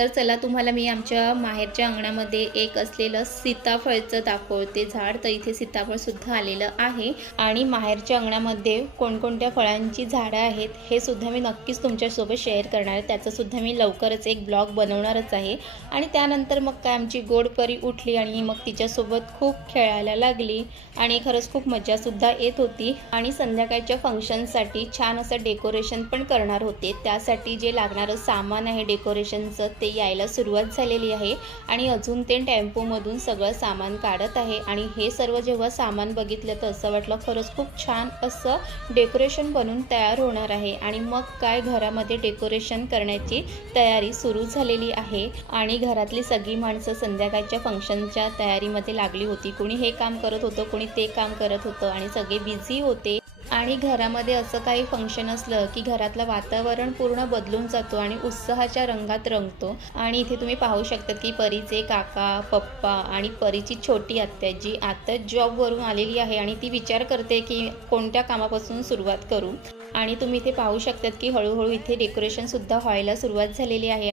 तर चला तुम्हाला मी आमच्या माहेरच्या अंगणामध्ये एक असलेलं सीताफळचं दाखवते झाड। तर इथे सीताफळ सुद्धा आलेलं आहे आणि माहेरच्या अंगणामध्ये कोणकोणत्या फळांची झाडं आहेत हे सुद्धा मी नक्कीच तुमच्यासोबत शेअर करणार आहे। त्याचं सुद्धा मी लवकरच एक ब्लॉग बनवणारच आहे। आणि त्यानंतर मग काय आमची गोडपरी उठली आणि मग तिच्यासोबत खूप खेळायला लागली आणि खरंच खूप मजा सुद्धा येत होती। आणि संध्याकाळच्या फंक्शनसाठी छान असं डेकोरेशन पण करणार होते। त्यासाठी जे लागणारं सामान आहे डेकोरेशनचं ते यायला सुरुवात झालेली आहे आणि अजून ते टेम्पोमधून सगळं सामान काढत आहे। आणि हे सर्व जेव्हा सामान बघितलं तर असं वाटलं खरंच खूप छान असं डेकोरेशन बनून तयार होणार आहे। आणि मग काय घरामध्ये डेकोरेशन करण्याची तयारी सुरू झालेली आहे आणि घरातली सगळी माणसं संध्याकाळच्या फंक्शनच्या तयारीमध्ये लागली होती। कोणी हे काम करत होतं, कोणी ते काम करत होतं आणि सगळे बिझी होते। आणि घरामध्ये असं काही फंक्शन असलं की घरातलं वातावरण पूर्ण बदलून जातो आणि उत्साहाच्या रंगात रंगतो। आणि इथे तुम्ही पाहू शकता की परीचे काका, पप्पा आणि परीची छोटी आत्या जी आता जॉबवरून आलेली आहे आणि ती विचार करते की कोणत्या कामापासून सुरुवात करू। आणि तुम्ही इथे पाहू शकतात की हळूहळू इथे डेकोरेशन सुद्धा व्हायला सुरुवात झालेली आहे।